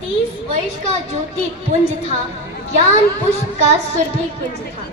30 वर्ष का ज्योति पुंज था, ज्ञान पुष्प का सुरभि कुंज था।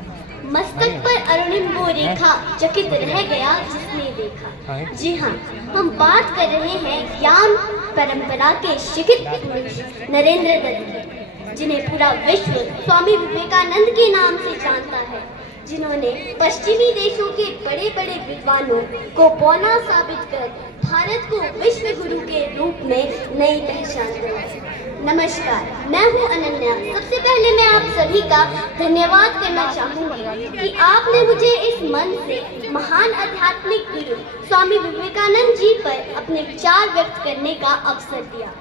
मस्तक पर अरुणिम वो रेखा, चकित रह गया जिसने देखा। जी हाँ, हम बात कर रहे हैं ज्ञान परंपरा के शिखित पुरुष नरेंद्र दत्त की, जिन्हें पूरा विश्व स्वामी विवेकानंद के नाम से जानता है, जिन्होंने पश्चिमी देशों के बड़े बड़े विद्वानों को बौना साबित कर भारत को विश्व गुरु के रूप में नई पहचान दिलाई। नमस्कार, मैं हूं अनन्या। सबसे पहले मैं आप सभी का धन्यवाद करना चाहूंगी कि आपने मुझे इस मंच से महान आध्यात्मिक गुरु स्वामी विवेकानंद जी पर अपने विचार व्यक्त करने का अवसर दिया।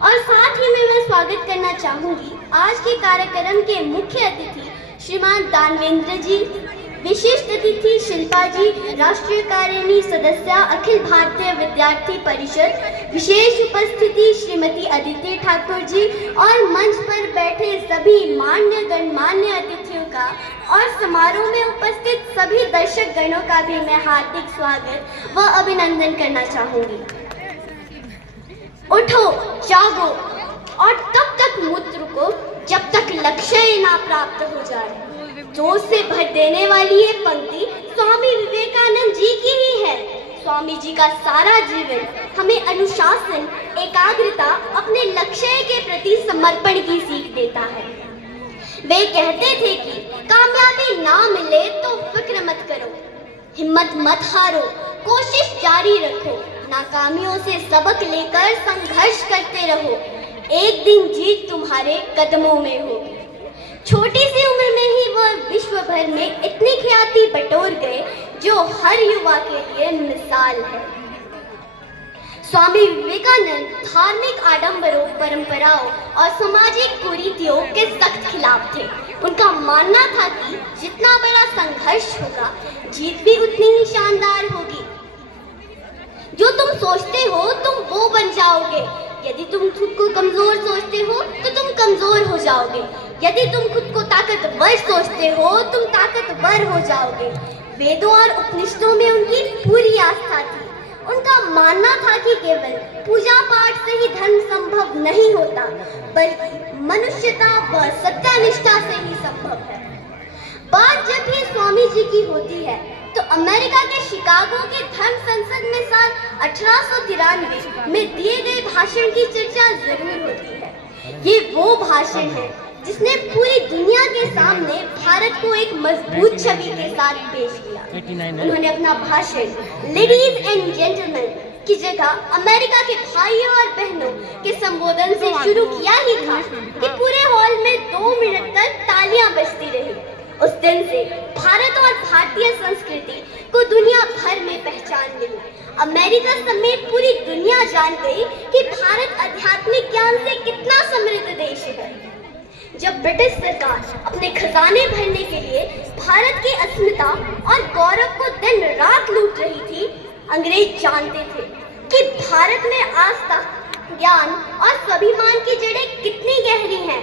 और साथ ही मैं स्वागत करना चाहूंगी आज के कार्यक्रम के मुख्य अतिथि श्रीमान दानवेंद्र जी, विशिष्ट अतिथि शिल्पा जी, राष्ट्रीय कार्यकारिणी सदस्य अखिल भारतीय विद्यार्थी परिषद, विशेष उपस्थिति श्रीमती अदिति ठाकुर जी और मंच पर बैठे सभी मान्य गणमान्य अतिथियों का और समारोह में उपस्थित सभी दर्शक गणों का भी मैं हार्दिक स्वागत व अभिनंदन करना चाहूंगी। उठो, जागो और तब तक मत रुको जब तक लक्ष्य ना प्राप्त हो जाए। जोश से भर देने वाली ये पंक्ति स्वामी विवेकानंद जी की ही है। स्वामी जी का सारा जीवन हमें अनुशासन, एकाग्रता, अपने लक्ष्य के प्रति समर्पण की सीख देता है। वे कहते थे कि कामयाबी ना मिले तो फिक्र मत करो, हिम्मत मत हारो, कोशिश जारी रखो, नाकामियों से सबक लेकर संघर्ष करते रहो, एक दिन जीत तुम्हारे कदमों में होगी। छोटी सी उम्र में ही वह विश्व भर में इतनी ख्याति बटोर गए जो हर युवा के लिए मिसाल है। स्वामी विवेकानंद धार्मिक आडंबरों, परंपराओं और सामाजिक कुरीतियों के सख्त खिलाफ थे। उनका मानना था कि जितना बड़ा संघर्ष होगा, जीत भी उतनी ही शानदार होगी। जो तुम सोचते हो तुम वो बन जाओगे। यदि तुम खुद को कमजोर सोचते हो तो तुम कमजोर हो जाओगे। यदि तुम खुद को ताकतवर सोचते हो तुम ताकतवर हो जाओगे। वेदों और उपनिषदों में उनकी पूरी आस्था थी। उनका मानना था कि केवल पूजा पाठ से ही धर्म संभव नहीं होता, बल्कि मनुष्यता व सत्यानिष्ठा से ही संभव है। बात जब भी स्वामी जी की होती है तो अमेरिका के शिकागो के धर्म संसद में साल 1893 में दिए गए भाषण की चर्चा जरूर होती है। ये वो भाषण है जिसने पूरी दुनिया के सामने भारत को एक मजबूत छवि के साथ पेश किया। उन्होंने अपना भाषण लेडीज एंड जेंटलमैन की जगह अमेरिका के भाइयों और बहनों के संबोधन से शुरू किया ही था कि पूरे हॉल में 2 मिनट तक तालियां बजती रही। उस दिन से भारत और भारतीय संस्कृति को दुनिया भर में पहचान मिली। अमेरिका समेत पूरी दुनिया जान गई कि भारत आध्यात्मिक ज्ञान से कितना समृद्ध देश है। जब ब्रिटिश सरकार अपने खजाने भरने के लिए भारत की अस्मिता और गौरव को दिन रात लूट रही थी, अंग्रेज जानते थे कि भारत में आस्था, ज्ञान और स्वाभिमान की जड़ें कितनी गहरी हैं।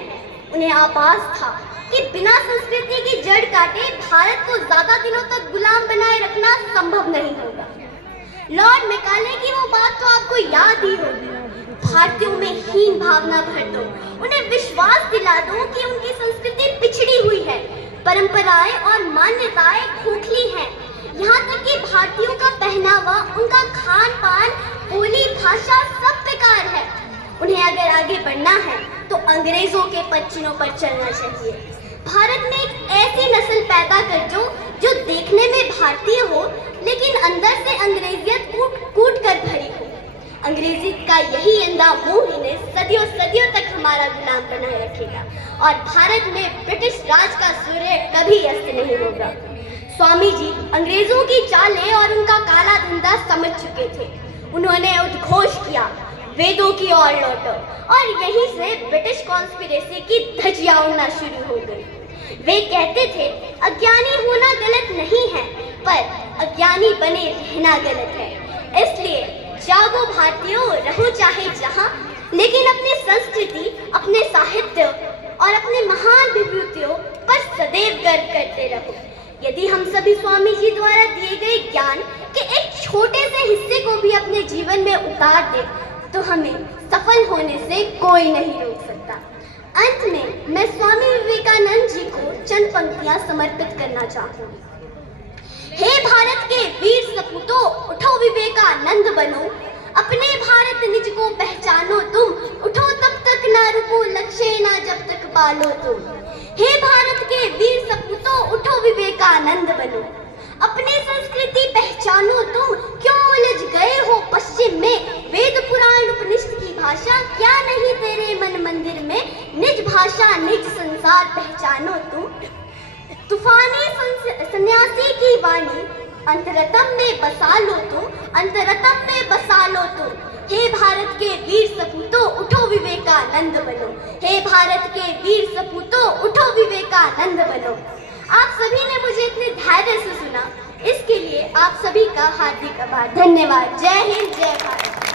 उन्हें आभास था कि बिना संस्कृति की जड़ काटे भारत को ज्यादा दिनों तक गुलाम बनाए रखना संभव नहीं होगा। लॉर्ड मैकाले की वो बात तो आपको याद ही होगी। भारतीयों में हीन भावना भर दो, उन्हें विश्वास दिला दो कि उनकी संस्कृति पिछड़ी हुई है, परंपराएं और मान्यताएं खोखली हैं। यहाँ तक कि भारतीयों का पहनावा, उनका खान पान, बोली भाषा सब बेकार है। उन्हें अगर आगे बढ़ना है तो अंग्रेजों के पच्चीनों पर चलना चाहिए। भारत में एक ऐसी नस्ल पैदा कर दो जो देखने में भारतीय हो लेकिन अंदर से अंग्रेजियत कूट कर भरी हो। अंग्रेजी का यही अंधा मुंह इन्हें सदियों सदियों तक हमारा गुलाम बनाए रखेगा और भारत में ब्रिटिश राज का सूर्य कभी अस्त नहीं होगा। स्वामी जी अंग्रेजों की चालें और उनका काला धंधा समझ चुके थे। उन्होंने उद्घोष किया, वेदों की ओर लौटो, और यहीं से ब्रिटिश कॉन्स्पिरेसी की धज्जियां उड़ना शुरू हो गई। वे कहते थे अज्ञानी होना गलत नहीं है, पर अज्ञानी बने रहना गलत है। इसलिए जागो भारतीयों, रहो चाहे जहां, लेकिन अपनी संस्कृति, अपने साहित्य और अपने महान विभूतियों पर सदैव गर्व करते रहो। यदि हम सभी स्वामी जी द्वारा दिए गए ज्ञान के एक छोटे से हिस्से को भी अपने जीवन में उतार दें तो हमें सफल होने से कोई नहीं रोक सकता। अंत में मैं स्वामी विवेकानंद जी को चंद पंक्तियां समर्पित करना चाहूंगी। हे भारत के वीर सपूतों, उठो विवेकानंद बनो, अपने भारत निज को पहचानो तुम, उठो तब तक ना रुको, लक्ष्य ना जब तक पालो तुम। हे भारत के वीर सपूतों, उठो विवेकानंद बनो, अपनी संस्कृति पहचानो तुम, क्यों उलझ गए हो पश्चिम में, वेद पुराण उपनिषद की भाषा क्या नहीं तेरे मन मंदिर में, निज भाषा निज संसार पहचानो तुम। तूफानी सन्यासी की वाणी अंतरतम में बसा लो तुम, अंतरतम में बसा लो तुम। हे भारत के वीर सपूतों, उठो विवेकानंद बनो, हे भारत के वीर सपूतों, उठो विवेकानंद बनो। आप सभी ने मुझे इतने धैर्य से सुना, इसके लिए आप सभी का हार्दिक आभार। धन्यवाद। जय हिंद, जय भारत।